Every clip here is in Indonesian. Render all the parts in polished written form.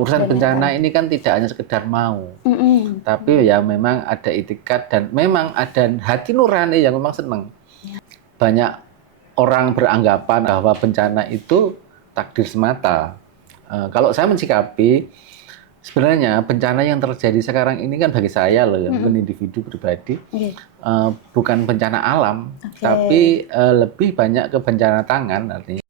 urusan bencana ini kan tidak hanya sekedar mau, tapi ya memang ada itikat dan memang ada hati nurani yang memang senang. Banyak orang beranggapan bahwa bencana itu takdir semata. Kalau saya mensikapi, sebenarnya bencana yang terjadi sekarang ini kan bagi saya loh, ya, mungkin individu pribadi, bukan bencana alam, tapi lebih banyak ke bencana tangan artinya.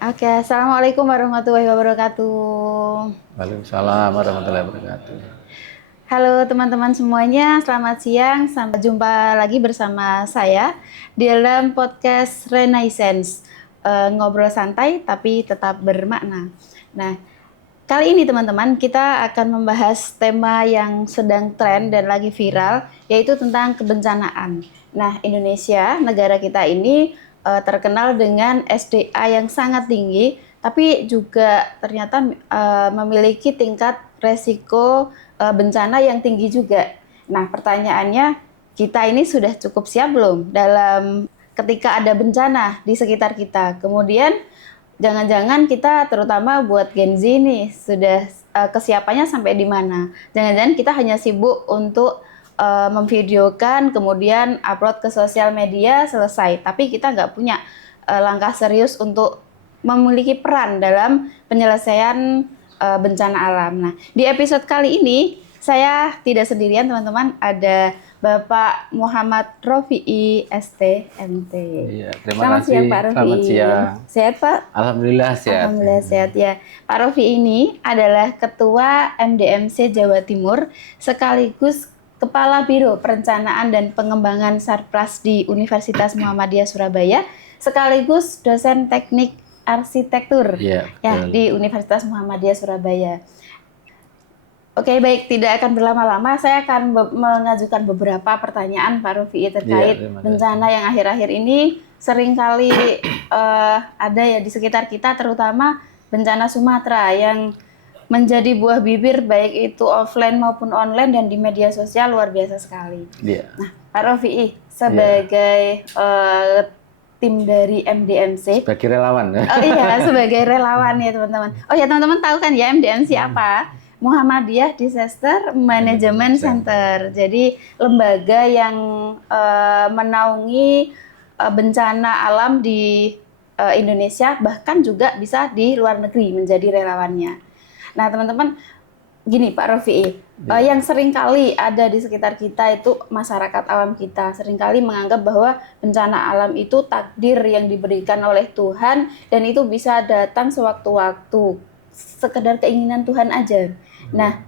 Oke, assalamualaikum warahmatullahi wabarakatuh. Waalaikumsalam warahmatullahi wabarakatuh. Halo teman-teman semuanya, selamat siang. Sampai jumpa lagi bersama saya di dalam podcast Renaissance, ngobrol santai tapi tetap bermakna. Nah, kali ini teman-teman kita akan membahas tema yang sedang tren dan lagi viral, yaitu tentang kebencanaan. Nah, Indonesia, negara kita ini terkenal dengan SDA yang sangat tinggi, tapi juga ternyata memiliki tingkat resiko bencana yang tinggi juga. Nah, pertanyaannya, kita ini sudah cukup siap belum dalam ketika ada bencana di sekitar kita? Kemudian, jangan-jangan kita terutama buat Gen Z nih, sudah kesiapannya sampai di mana? Jangan-jangan kita hanya sibuk untuk memvideokan, kemudian upload ke sosial media, selesai. Tapi kita nggak punya langkah serius untuk memiliki peran dalam penyelesaian bencana alam. Nah, di episode kali ini, saya tidak sendirian teman-teman, ada Bapak Muhammad Rofi'i, ST.MT. Iya, terima Selamat kasih. siang Pak Rofi'i. Selamat siang. Sehat Pak? Alhamdulillah sehat. Alhamdulillah sehat ya. Pak Rofi'i ini adalah Ketua MDMC Jawa Timur, sekaligus Kepala Biro Perencanaan dan Pengembangan Sarpras di Universitas Muhammadiyah Surabaya, sekaligus dosen teknik arsitektur ya, di Universitas Muhammadiyah Surabaya. Oke, baik, tidak akan berlama-lama, saya akan mengajukan beberapa pertanyaan Pak Rofi'i terkait bencana yang akhir-akhir ini seringkali ada ya di sekitar kita, terutama bencana Sumatera yang menjadi buah bibir baik itu offline maupun online dan di media sosial luar biasa sekali. Nah, Pak Rofi'i sebagai tim dari MDMC, sebagai relawan ya? Oh iya, sebagai relawan ya teman-teman. Oh ya teman-teman tahu kan ya MDMC apa? Muhammadiyah Disaster Management Center. Jadi lembaga yang menaungi bencana alam di Indonesia, bahkan juga bisa di luar negeri menjadi relawannya. Nah teman-teman, gini Pak Rofi'i, yang sering kali ada di sekitar kita itu masyarakat awam kita seringkali menganggap bahwa bencana alam itu takdir yang diberikan oleh Tuhan dan itu bisa datang sewaktu-waktu, sekedar keinginan Tuhan aja. Nah,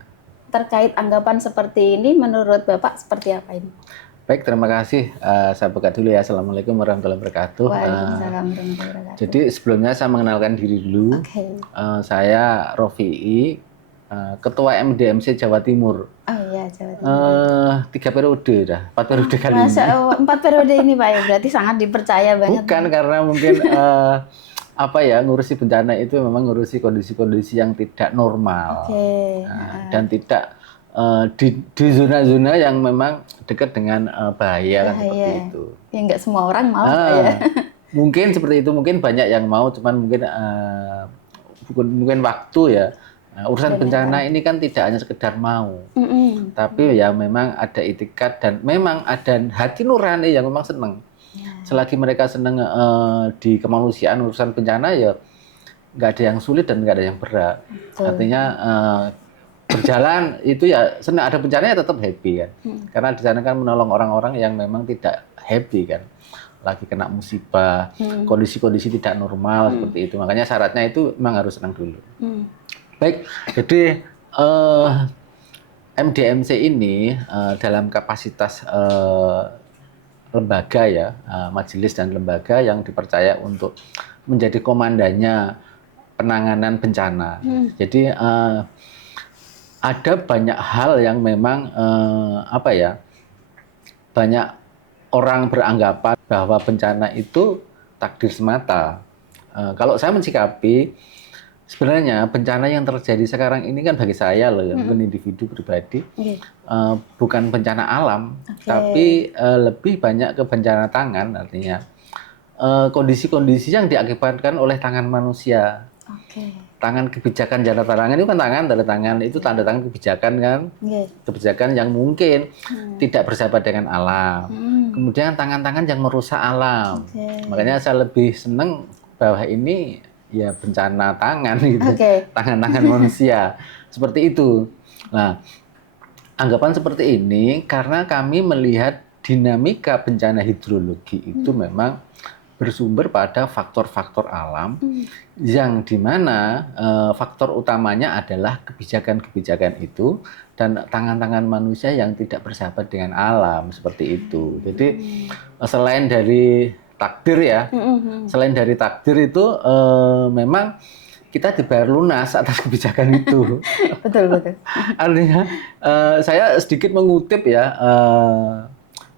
terkait anggapan seperti ini, menurut Bapak seperti apa ini? Baik, terima kasih. Saya buka dulu ya. Assalamualaikum warahmatullahi wabarakatuh. Waalaikumsalam warahmatullahi wabarakatuh. Jadi sebelumnya saya mengenalkan diri dulu. Saya Rofi'i, Ketua MDMC Jawa Timur. Oh iya, Jawa Timur. 3 periode dah, 4 periode kali ini. 4 periode ini Pak ya, berarti sangat dipercaya banget. Bukan karena mungkin ngurusi bencana itu memang ngurusi kondisi-kondisi yang tidak normal. Dan tidak di zona-zona yang memang dekat dengan bahaya kan seperti itu. Ya nggak semua orang mau ya. Mungkin seperti itu, mungkin banyak yang mau, cuman mungkin waktu ya. Urusan bencana ini kan tidak hanya sekedar mau, tapi ya memang ada itikat dan memang ada hati nurani yang memang senang. Selagi mereka senang di kemanusiaan urusan bencana ya nggak ada yang sulit dan nggak ada yang berat. Artinya berjalan itu ya senang, ada bencana ya tetap happy kan. Karena di sana kan menolong orang-orang yang memang tidak happy kan. Lagi kena musibah, kondisi-kondisi tidak normal seperti itu. Makanya syaratnya itu memang harus senang dulu. Baik, jadi MDMC ini dalam kapasitas lembaga ya, majelis dan lembaga yang dipercaya untuk menjadi komandannya penanganan bencana. Jadi ada banyak hal yang memang banyak orang beranggapan bahwa bencana itu takdir semata. Kalau saya mensikapi, Sebenarnya bencana yang terjadi sekarang ini kan bagi saya loh, ya, mungkin individu pribadi, bukan bencana alam, tapi lebih banyak ke bencana tangan, artinya kondisi-kondisi yang diakibatkan oleh tangan manusia. Tangan kebijakan, tanda tangan itu kan tanda tangan itu tanda tangan kebijakan kan, kebijakan yang mungkin tidak bersahabat dengan alam. Kemudian tangan-tangan yang merusak alam. Makanya saya lebih senang bahwa ini ya bencana tangan gitu, tangan-tangan manusia seperti itu. Nah, anggapan seperti ini karena kami melihat dinamika bencana hidrologi itu memang bersumber pada faktor-faktor alam yang dimana faktor utamanya adalah kebijakan-kebijakan itu dan tangan-tangan manusia yang tidak bersahabat dengan alam seperti itu. Jadi selain dari takdir ya, selain dari takdir itu memang kita dibayar lunas atas kebijakan itu. Betul. Artinya saya sedikit mengutip ya,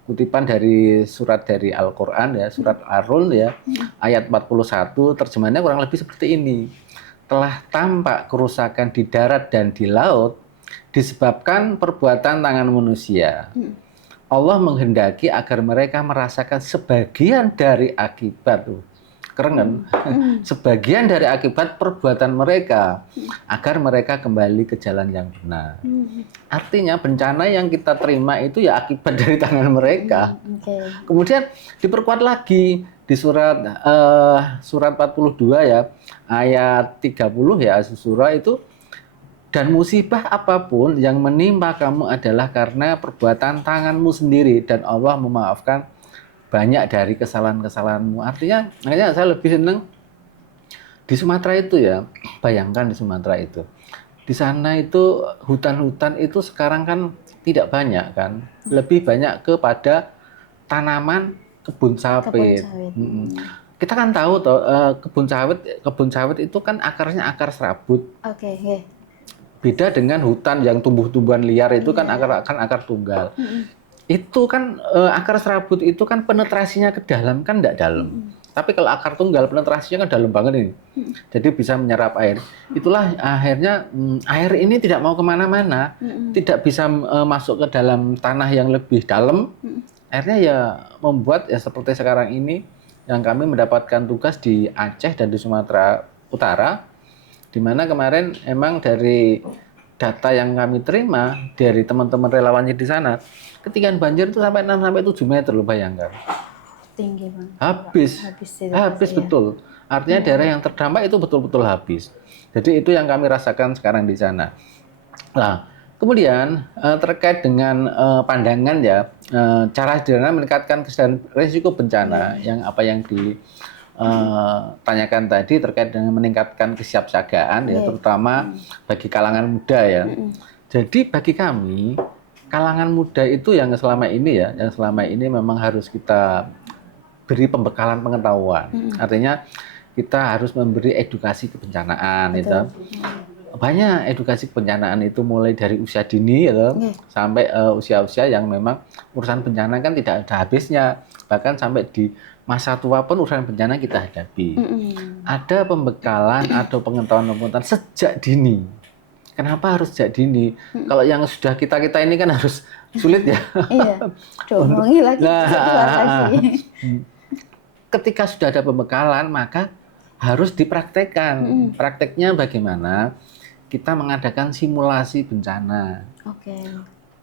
kutipan dari surat dari Al-Quran ya, surat Ar-Rum ya, ayat 41, terjemahannya kurang lebih seperti ini. Telah tampak kerusakan di darat dan di laut disebabkan perbuatan tangan manusia. Allah menghendaki agar mereka merasakan sebagian dari akibat, keren kan? Sebagian dari akibat perbuatan mereka agar mereka kembali ke jalan yang benar. Artinya bencana yang kita terima itu ya akibat dari tangan mereka. Kemudian diperkuat lagi di surat 42 ya, ayat 30 ya, surah itu. Dan musibah apapun yang menimpa kamu adalah karena perbuatan tanganmu sendiri dan Allah memaafkan banyak dari kesalahan-kesalahanmu. Artinya saya lebih senang di Sumatera itu ya. Bayangkan di Sumatera itu. Di sana itu hutan-hutan itu sekarang kan tidak banyak kan. Lebih banyak kepada tanaman kebun sawit. Kita kan tahu toh kebun sawit itu kan akarnya akar serabut. Beda dengan hutan yang tumbuh-tumbuhan liar itu kan akar tunggal. Itu kan akar serabut itu kan penetrasinya ke dalam kan tidak dalam. Tapi kalau akar tunggal penetrasinya kan dalam banget ini. Jadi bisa menyerap air. Itulah akhirnya air ini tidak mau kemana-mana. Tidak bisa masuk ke dalam tanah yang lebih dalam. Akhirnya ya membuat ya seperti sekarang ini yang kami mendapatkan tugas di Aceh dan di Sumatera Utara. Di mana kemarin emang dari data yang kami terima dari teman-teman relawannya di sana, ketinggian banjir itu sampai 6-7 meter loh, bayangkan. Tinggi banget. Habis betul. Artinya daerah yang terdampak itu betul-betul habis. Jadi itu yang kami rasakan sekarang di sana. Nah, kemudian terkait dengan pandangan ya, cara sederhana meningkatkan kesadaran risiko bencana yang apa yang tanyakan tadi terkait dengan meningkatkan kesiapsiagaan ya, terutama bagi kalangan muda ya. Jadi bagi kami kalangan muda itu yang selama ini memang harus kita beri pembekalan pengetahuan. Artinya kita harus memberi edukasi kebencanaan itu. Banyak edukasi kebencanaan itu mulai dari usia dini ya, sampai usia-usia yang memang urusan bencana kan tidak ada habisnya. Bahkan sampai di masa tua pun urusan bencana kita hadapi. Ada pembekalan atau pengetahuan sejak dini. Kenapa harus sejak dini? Kalau yang sudah kita ini kan harus sulit ya. Iya. Domongi lagi. Ketika sudah ada pembekalan maka harus dipraktekkan. Prakteknya bagaimana? Kita mengadakan simulasi bencana.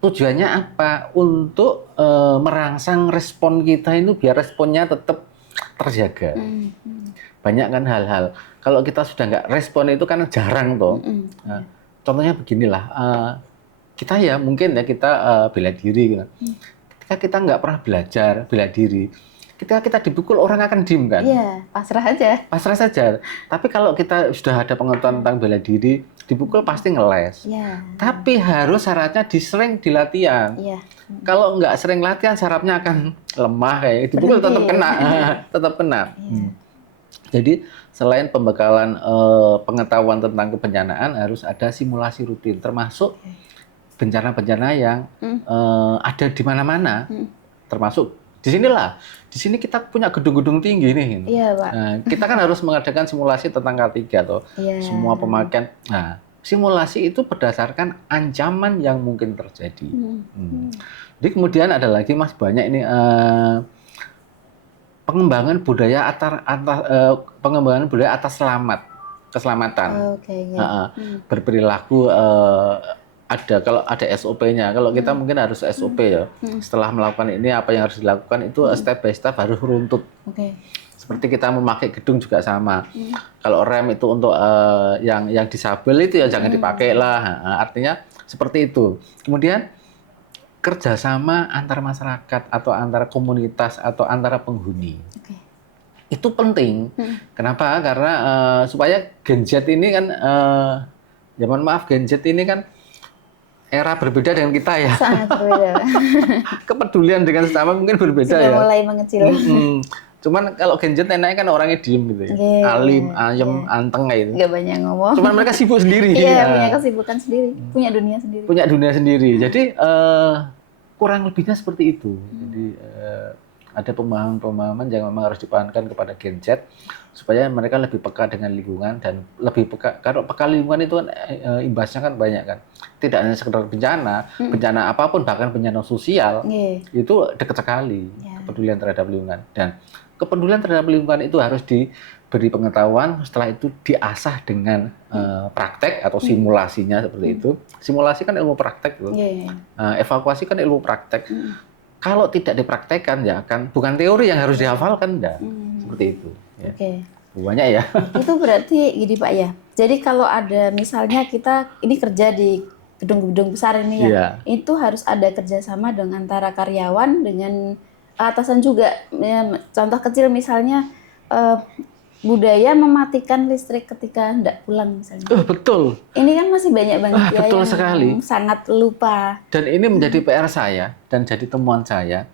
Tujuannya apa? Untuk merangsang respon kita itu biar responnya tetap terjaga. Banyak kan hal-hal. Kalau kita sudah nggak respon itu kan jarang toh. Nah, contohnya beginilah. Kita ya mungkin ya kita bela diri. Gitu. Ketika kita nggak pernah belajar bela diri, ketika kita dipukul orang akan diem kan? Iya, pasrah aja. Pasrah saja. Tapi kalau kita sudah ada pengetahuan tentang bela diri, dipukul pasti ngeles. Tapi harus syaratnya sering dilatihan. Kalau nggak sering latihan, syaratnya akan lemah kayak dipukul tetap kena, tetap kena. Jadi selain pembekalan pengetahuan tentang kebencanaan, harus ada simulasi rutin, termasuk bencana-bencana yang ada di mana-mana, termasuk Di sini kita punya gedung-gedung tinggi nih. Iya, Pak. Nah, kita kan harus mengadakan simulasi tentang K3 toh. Iya. Semua pemakaian. Nah, simulasi itu berdasarkan ancaman yang mungkin terjadi. Jadi kemudian ada lagi Mas banyak ini pengembangan budaya atas keselamatan. Berperilaku kalau ada SOP-nya. Kalau kita mungkin harus SOP ya. Setelah melakukan ini apa yang harus dilakukan itu step by step harus runtut. Seperti kita memakai gedung juga sama. Kalau rem itu untuk yang disabel itu ya jangan dipakai lah. Artinya seperti itu. Kemudian kerjasama antar masyarakat atau antar komunitas atau antara penghuni. Itu penting. Kenapa? Karena supaya Gen Z ini kan, ya mohon maaf, Gen Z ini kan era berbeda dengan kita ya. Sangat berbeda. Kepedulian dengan sesama mungkin berbeda sudah ya. Mulai mengecil. Cuman kalau Gen Z enaknya kan orangnya diem gitu ya. Alim, ayem, anteng kayak gitu. Nggak banyak ngomong. Cuman mereka sibuk sendiri. Iya, punya kesibukan sendiri. Punya dunia sendiri. Punya dunia sendiri. Jadi kurang lebihnya seperti itu. Jadi ada pemahaman-pemahaman yang memang harus dipahamkan kepada Gen Z supaya mereka lebih peka dengan lingkungan dan lebih peka. Kalau peka lingkungan itu kan imbasnya kan banyak kan. Tidak hanya sekedar bencana, bencana apapun bahkan bencana sosial itu dekat sekali kepedulian terhadap lingkungan. Dan kepedulian terhadap lingkungan itu harus diberi pengetahuan, setelah itu diasah dengan praktek atau simulasinya seperti itu. Simulasi kan ilmu praktek loh. Evakuasi kan ilmu praktek. Kalau tidak dipraktekkan ya kan bukan teori yang harus dihafalkan dah. Seperti itu. Ya. Banyak ya. Itu berarti gini Pak ya. Jadi kalau ada misalnya kita ini kerja di gedung-gedung besar ini ya, itu harus ada kerjasama dengan antara karyawan dengan atasan juga. Ya, contoh kecil misalnya budaya mematikan listrik ketika hendak pulang misalnya. Betul. Ini kan masih banyak banget ya betul yang sekali. Sangat lupa. Dan ini menjadi PR saya dan jadi temuan saya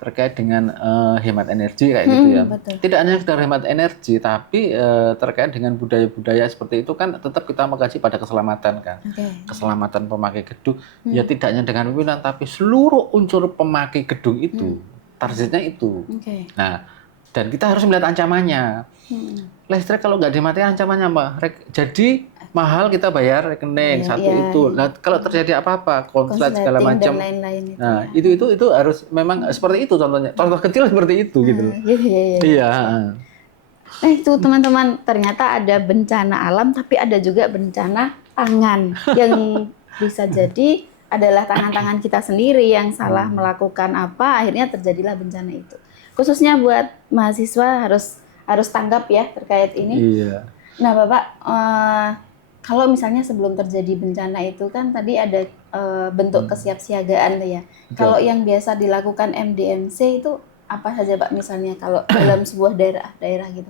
terkait dengan hemat energi kayak gitu ya. Betul. Tidak hanya sekedar hemat energi, tapi terkait dengan budaya-budaya seperti itu kan tetap kita mengkaji pada keselamatan kan. Keselamatan pemakai gedung. Ya tidak hanya dengan pimpinan, tapi seluruh unsur pemakai gedung itu. Targetnya itu. Nah, dan kita harus melihat ancamannya. Listrik kalau nggak dimatikan ancamannya apa? Jadi mahal kita bayar rekening itu. Nah, kalau terjadi apa-apa, konslet segala macam. Nah, itu harus memang seperti itu contohnya. Contoh kecil seperti itu gitu. Iya. Itu teman-teman, ternyata ada bencana alam tapi ada juga bencana tangan yang bisa jadi adalah tangan-tangan kita sendiri yang salah melakukan apa, akhirnya terjadilah bencana itu. Khususnya buat mahasiswa harus tanggap ya terkait ini. Iya. Nah, Bapak, kalau misalnya sebelum terjadi bencana itu kan tadi ada bentuk kesiapsiagaan ya. Kalau yang biasa dilakukan MDMC itu apa saja Pak misalnya kalau dalam sebuah daerah gitu?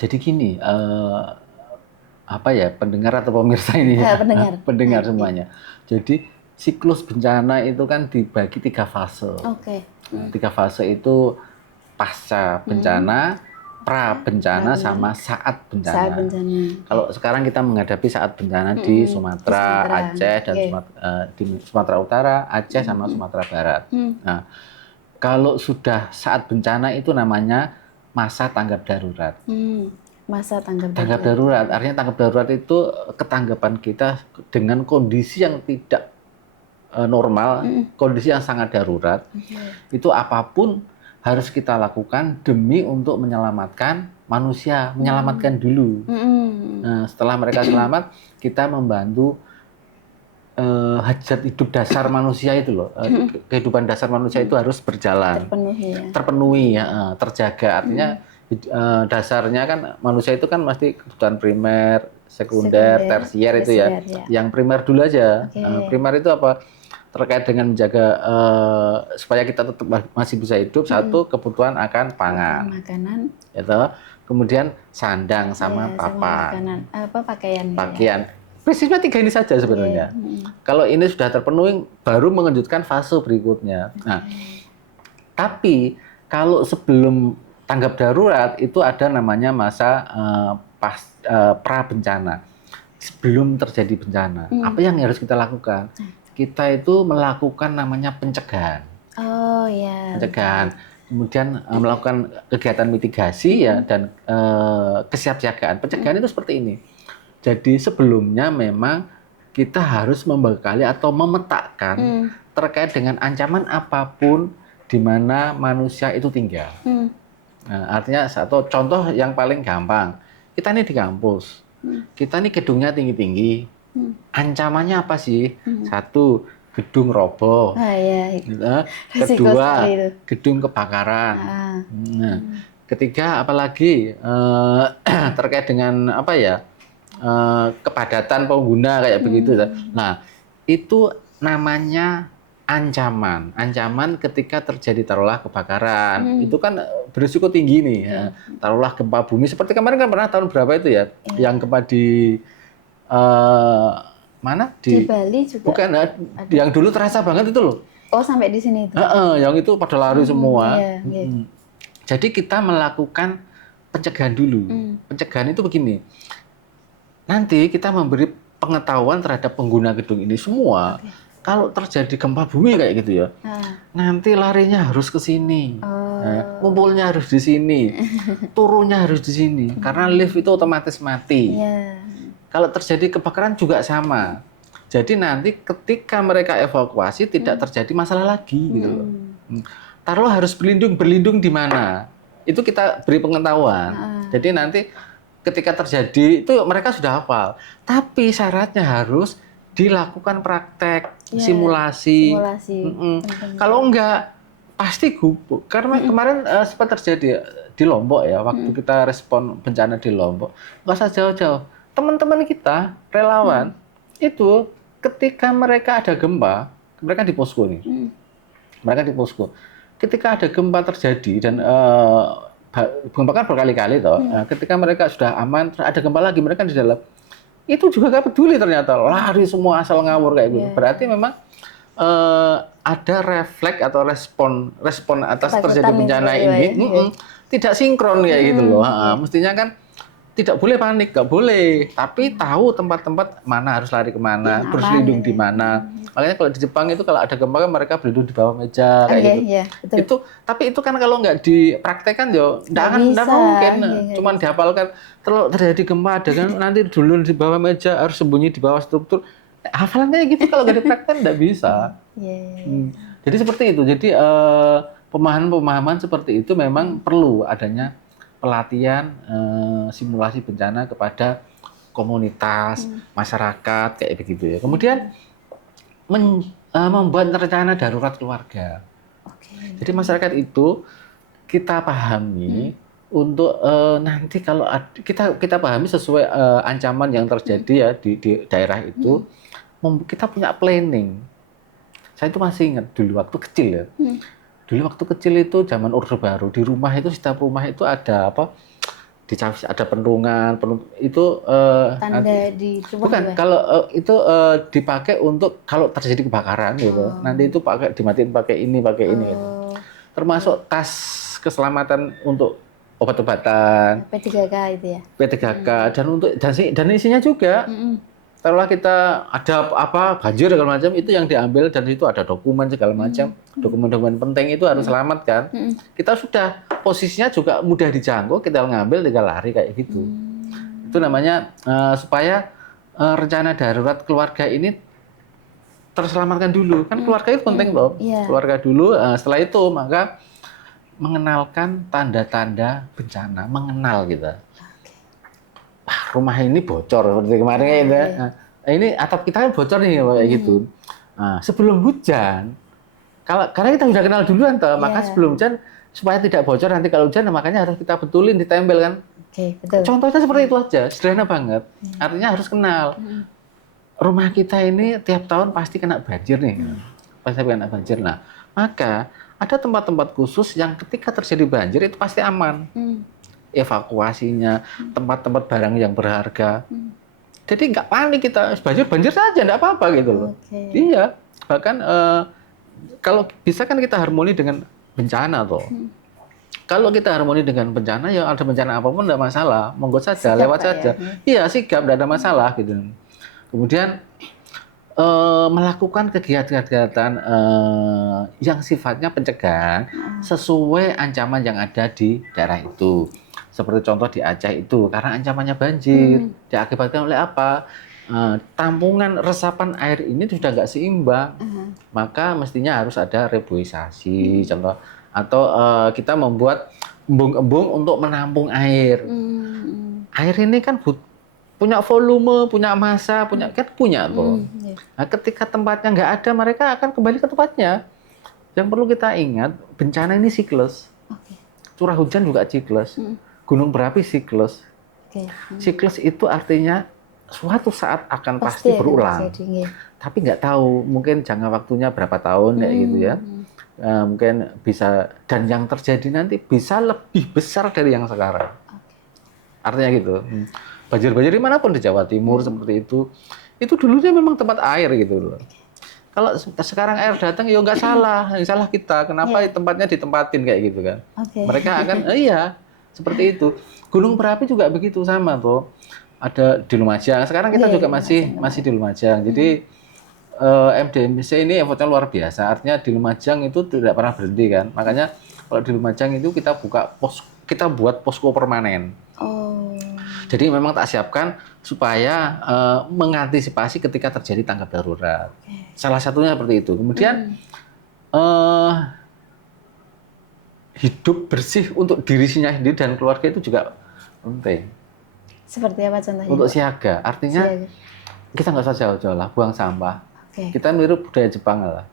Jadi gini, apa ya pendengar atau pemirsa ini ya? Pendengar semuanya. Jadi siklus bencana itu kan dibagi 3 fase. 3 fase itu pasca bencana, pra bencana, sama saat bencana. Kalau sekarang kita menghadapi saat bencana di Sumatera, Aceh, dan di Sumatera Utara, Aceh, sama Sumatera Barat. Nah, kalau sudah saat bencana itu namanya masa tanggap darurat. Masa tanggap darurat. Artinya tanggap darurat itu ketanggapan kita dengan kondisi yang tidak normal, kondisi yang sangat darurat. Itu apapun harus kita lakukan demi untuk menyelamatkan manusia, menyelamatkan dulu. Nah, setelah mereka selamat, kita membantu hajat hidup dasar manusia itu loh. Kehidupan dasar manusia itu harus berjalan, terpenuhi ya, terjaga. Artinya dasarnya kan manusia itu kan mesti kebutuhan primer, sekunder, tersier itu ya. Yang primer dulu aja. Primer itu apa? Terkait dengan menjaga supaya kita tetap masih bisa hidup. Satu, kebutuhan akan pangan, makanan, itu. Kemudian sandang sama papan, pakaian. Prinsipnya 3 ini saja sebenarnya. Kalau ini sudah terpenuhi, baru mengejutkan fase berikutnya. Nah, tapi kalau sebelum tanggap darurat itu ada namanya masa pra bencana. Sebelum terjadi bencana, apa yang harus kita lakukan? Kita itu melakukan namanya pencegahan. Pencegahan. kemudian melakukan kegiatan mitigasi ya dan kesiapsiagaan. Pencegahan itu seperti ini. Jadi sebelumnya memang kita harus membekali atau memetakan terkait dengan ancaman apapun di mana manusia itu tinggal. Nah, artinya satu contoh yang paling gampang, kita ini di kampus, kita ini gedungnya tinggi-tinggi, ancamannya apa sih? Satu, gedung roboh. Kedua, gedung kebakaran. Nah, ketiga, apalagi terkait dengan apa ya, kepadatan pengguna kayak begitu. Nah, itu namanya ancaman. Ancaman ketika terjadi taruhlah kebakaran, itu kan berisiko tinggi nih. Ya. Taruhlah gempa bumi seperti kemarin kan pernah tahun berapa itu ya, yang gempa di mana di Bali juga. Bukan, yang dulu terasa banget itu loh. Oh, sampai di sini itu. Yang itu pada lari semua. Jadi kita melakukan pencegahan dulu. Pencegahan itu begini. Nanti kita memberi pengetahuan terhadap pengguna gedung ini semua. Kalau terjadi gempa bumi kayak gitu ya, nanti larinya harus ke sini, kumpulnya harus di sini, turunnya harus di sini, karena lift itu otomatis mati. Kalau terjadi kebakaran juga sama. Jadi nanti ketika mereka evakuasi tidak terjadi masalah lagi gitu loh. Taruh harus berlindung di mana? Itu kita beri pengetahuan. Jadi nanti ketika terjadi itu mereka sudah hafal. Tapi syaratnya harus dilakukan praktek, simulasi. Kalau enggak pasti gubuk. Karena kemarin sempat terjadi di Lombok ya, waktu kita respon bencana di Lombok. Nggak usah jauh-jauh. Teman-teman kita, relawan, itu ketika mereka ada gempa, mereka di posko nih. Mereka di posko. Ketika ada gempa terjadi dan gempa kan berkali-kali toh. Ketika mereka sudah aman, ada gempa lagi, mereka di dalam. Itu juga gak peduli ternyata, lari semua asal ngawur kayak gitu. Berarti memang ada refleks atau respon atas terjadi bencana ini tidak sinkron kayak gitu loh. Mestinya kan tidak boleh panik, nggak boleh. Tapi tahu tempat-tempat mana harus lari kemana, berlindung di mana. Makanya kalau di Jepang itu kalau ada gempa kan mereka berlindung di bawah meja kayak gitu. Tapi itu kan kalau nggak dipraktekkan yo, nggak mungkin. Cuman dihafalkan. Kalau terjadi gempa ada kan nanti dulu di bawah meja harus sembunyi di bawah struktur. Hafalan kayak gitu kalau nggak dipraktekkan nggak bisa. Jadi seperti itu. Jadi pemahaman seperti itu memang perlu adanya pelatihan simulasi bencana kepada komunitas, masyarakat kayak begitu ya. Kemudian membuat rencana darurat keluarga. Jadi masyarakat itu kita pahami untuk nanti kalau kita pahami sesuai ancaman yang terjadi ya di daerah itu, kita punya planning. Saya itu masih ingat dulu waktu kecil ya. Dulu waktu kecil itu zaman Orde Baru, di rumah itu setiap rumah itu ada apa? Ada penungan, itu tanda di rumah. Bukan, kalau itu dipakai untuk kalau terjadi kebakaran gitu. Nanti itu dimatiin pakai ini gitu. Termasuk tas keselamatan untuk obat-obatan. P3K itu ya. P3K dan isinya juga. Taruhlah kita ada apa banjir segala macam itu yang diambil dan itu ada dokumen segala macam, dokumen-dokumen penting itu harus selamatkan. Kita sudah posisinya juga mudah dijangkau, kita ngambil tinggal lari kayak gitu. Itu namanya supaya rencana darurat keluarga ini terselamatkan dulu. Kan keluarga itu penting loh. Keluarga dulu, setelah itu maka mengenalkan tanda-tanda bencana, mengenal kita. Rumah ini bocor seperti kemarin gitu. Ini atap kita kan bocor nih kayak gitu. Sebelum hujan, karena kita sudah kenal duluan toh, maka sebelum hujan supaya tidak bocor nanti kalau hujan, makanya harus kita betulin, ditempel kan. Betul. Contohnya seperti itu aja, sederhana banget. Artinya harus kenal. Rumah kita ini tiap tahun pasti kena banjir nih, pasti kena banjir. Nah, maka ada tempat-tempat khusus yang ketika terjadi banjir itu pasti aman. Evakuasinya, tempat-tempat barang yang berharga. Jadi nggak panik kita, banjir saja, nggak apa-apa gitu loh. Iya, bahkan kalau bisa kan kita harmoni dengan bencana toh. Kalau kita harmoni dengan bencana, ya ada bencana apapun nggak masalah, monggo saja, lewat saja. Iya, sigap, nggak ada masalah gitu. Kemudian melakukan kegiatan-kegiatan yang sifatnya pencegahan sesuai ancaman yang ada di daerah itu. Seperti contoh di Aceh itu, karena ancamannya banjir, diakibatkan oleh apa? Tampungan resapan air ini sudah nggak seimbang, maka mestinya harus ada reboisasi, contoh, atau kita membuat embung-embung untuk menampung air. Air ini kan punya volume, punya massa, punya tuh. Nah, ketika tempatnya nggak ada, mereka akan kembali ke tempatnya. Yang perlu kita ingat, bencana ini siklus. Curah hujan juga siklus. Gunung berapi siklus. Siklus itu artinya suatu saat akan pasti berulang. Tapi nggak tahu, mungkin jangka waktunya berapa tahun kayak gitu ya. Mungkin bisa, dan yang terjadi nanti bisa lebih besar dari yang sekarang. Artinya gitu. Banjir-banjir dimanapun di Jawa Timur seperti itu dulunya memang tempat air gitu loh. Kalau sekarang air datang, ya nggak salah, yang salah kita. Kenapa tempatnya ditempatin kayak gitu kan? Mereka akan, iya, seperti itu. Gunung berapi juga begitu, sama tuh. Ada di Lumajang. Sekarang kita juga masih di Lumajang. Jadi MDMC ini effortnya luar biasa. Artinya di Lumajang itu tidak pernah berhenti kan. Makanya kalau di Lumajang itu kita buat posko permanen. Jadi memang tak siapkan supaya mengantisipasi ketika terjadi tanggap darurat. Salah satunya seperti itu. Kemudian hidup bersih untuk diri sendiri dan keluarga itu juga penting. Seperti apa contohnya? Untuk siaga. Artinya kita nggak usah jauh-jauh lah buang sampah. Kita niru budaya Jepang lah.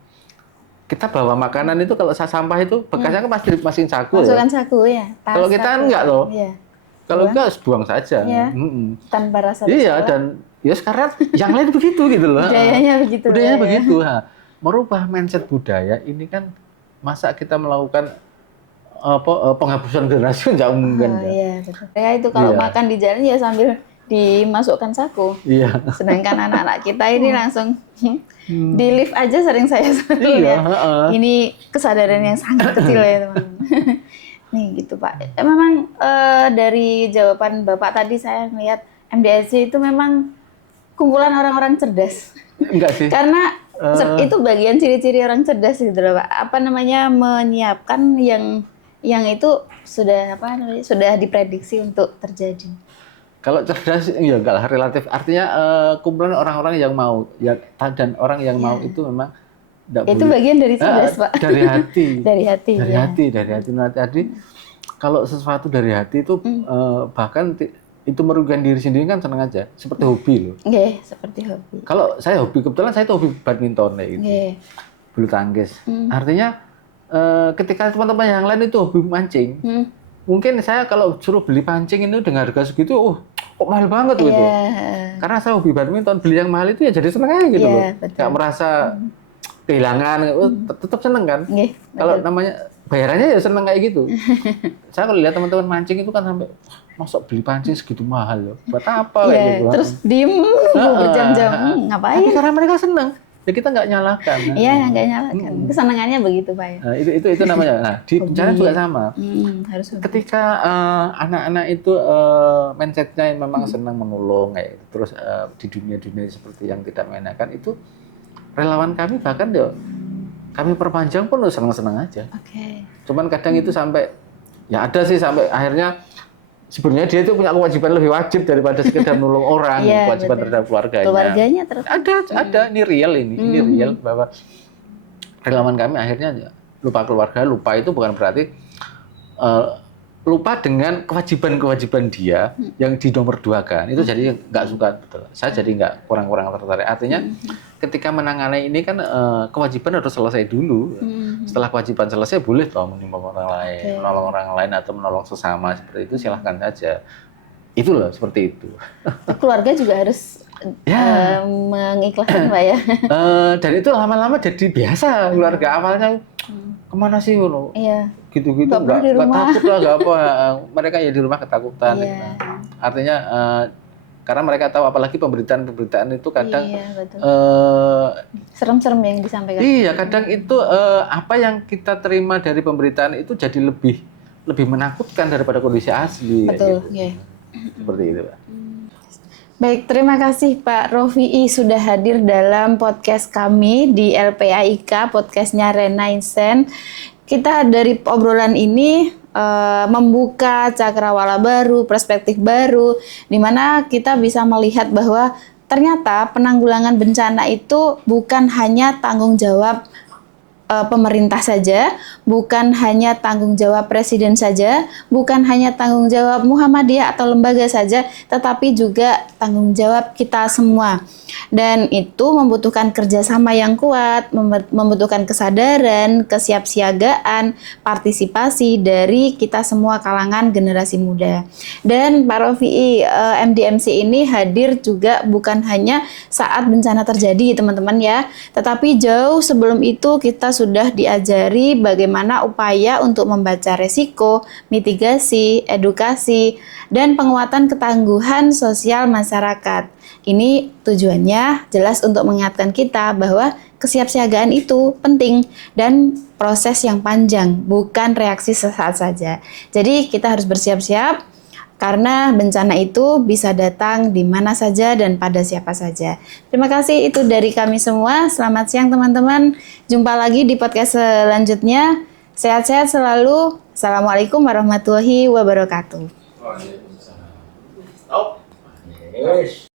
Kita bawa makanan itu kalau sampah itu bekasnya kan pasti dimasukin saku. Masukkan saku ya. Kalau kita enggak loh. Kalau enggak harus buang saja. Tanpa rasa bersalah. Iya, dan ya sekarang yang lain begitu gitu loh. Budayanya begitu. Budayanya begitu. Merubah mindset budaya ini kan, masa kita melakukan penghapusan generasi nggak mungkin. Iya, betul. Ya itu kalau makan di jalan ya sambil dimasukkan saku. Iya. Sedangkan anak-anak kita ini langsung di lift aja sering saya lihat. Ini kesadaran yang sangat kecil ya teman-teman. Nih gitu Pak. Memang dari jawaban Bapak tadi saya melihat MDIC itu memang kumpulan orang-orang cerdas. Enggak sih. Karena itu bagian ciri-ciri orang cerdas gitu loh Pak. Apa namanya, menyiapkan yang itu sudah sudah diprediksi untuk terjadi. Kalau cerdas ya enggak lah, relatif. Artinya kumpulan orang-orang yang mau dan orang yang mau itu memang itu bagian dari cerdas, Pak. Dari hati. Dari hati. Tadi kalau sesuatu dari hati itu bahkan itu merugikan diri sendiri kan senang aja, seperti hobi loh. Seperti hobi. Kalau saya kebetulan saya itu hobi badminton kayak gitu. Bulu tangkis. Artinya ketika teman-teman yang lain itu hobi mancing, mungkin saya kalau suruh beli pancing itu dengan harga segitu, kok mahal banget gitu. Karena saya hobi badminton, beli yang mahal itu ya jadi seneng aja gitu loh. Nggak merasa kehilangan, tetap seneng kan. Kalau namanya bayarannya ya seneng kayak gitu. Saya kalau lihat teman-teman mancing itu kan sampai, masuk beli pancing segitu mahal loh. Buat apa kayak gitu. Terus diem berjam-jam, ngapain? Tapi karena mereka seneng. Ya kita nggak nyalahkan. Iya, nggak nyalahkan. Kesenangannya begitu Pak ya. Itu namanya. Nah, di bencana juga sama. Harus ketika anak-anak itu mindsetnya memang senang menolong kayak gitu. Terus di dunia-dunia seperti yang tidak mengenakan itu, relawan kami bahkan kami perpanjang pun senang-senang aja. Cuman kadang itu sampai, ya ada sih sampai akhirnya sebenarnya dia itu punya kewajiban lebih wajib daripada sekedar menolong orang, kewajiban terhadap keluarganya. Ada ini real bahwa relawan kami akhirnya lupa keluarga. Lupa itu bukan berarti lupa dengan kewajiban dia yang dinomorduakan. Itu jadi nggak suka, betul. Saya jadi nggak kurang-kurang tertarik. Artinya ketika menangani ini kan kewajiban harus selesai dulu. Setelah kewajiban selesai boleh toh menolong orang lain, menolong orang lain atau menolong sesama seperti itu, silahkan saja. Itu loh, seperti itu. Keluarga juga harus mengikhlaskan Pak ya. Dan itu lama-lama jadi biasa. Keluarga awalnya kemana sih lo? Gitu-gitu nggak takut lah, nggak apa. Mereka ya di rumah ketakutan. Artinya karena mereka tahu, apalagi pemberitaan itu kadang serem-serem yang disampaikan. Iya, kadang itu apa yang kita terima dari pemberitaan itu jadi lebih menakutkan daripada kondisi asli. Betul. Gitu. Seperti itu, Pak. Baik, terima kasih Pak Rofi'i sudah hadir dalam podcast kami di LPAIK, podcastnya Renaissance. Kita dari obrolan ini membuka cakrawala baru, perspektif baru, di mana kita bisa melihat bahwa ternyata penanggulangan bencana itu bukan hanya tanggung jawab pemerintah saja, bukan hanya tanggung jawab presiden saja, bukan hanya tanggung jawab Muhammadiyah atau lembaga saja, tetapi juga tanggung jawab kita semua. Dan itu membutuhkan kerjasama yang kuat, membutuhkan kesadaran, kesiapsiagaan, partisipasi dari kita semua kalangan generasi muda. Dan Pak Rofi'i, MDMC ini hadir juga bukan hanya saat bencana terjadi, teman-teman ya, tetapi jauh sebelum itu kita sudah diajari bagaimana upaya untuk membaca resiko, mitigasi, edukasi, dan penguatan ketangguhan sosial masyarakat. Ini tujuannya jelas untuk mengingatkan kita bahwa kesiapsiagaan itu penting dan proses yang panjang, bukan reaksi sesaat saja. Jadi kita harus bersiap-siap karena bencana itu bisa datang di mana saja dan pada siapa saja. Terima kasih, itu dari kami semua. Selamat siang teman-teman. Jumpa lagi di podcast selanjutnya. Sehat-sehat selalu. Assalamualaikum warahmatullahi wabarakatuh. Waalaikumsalam.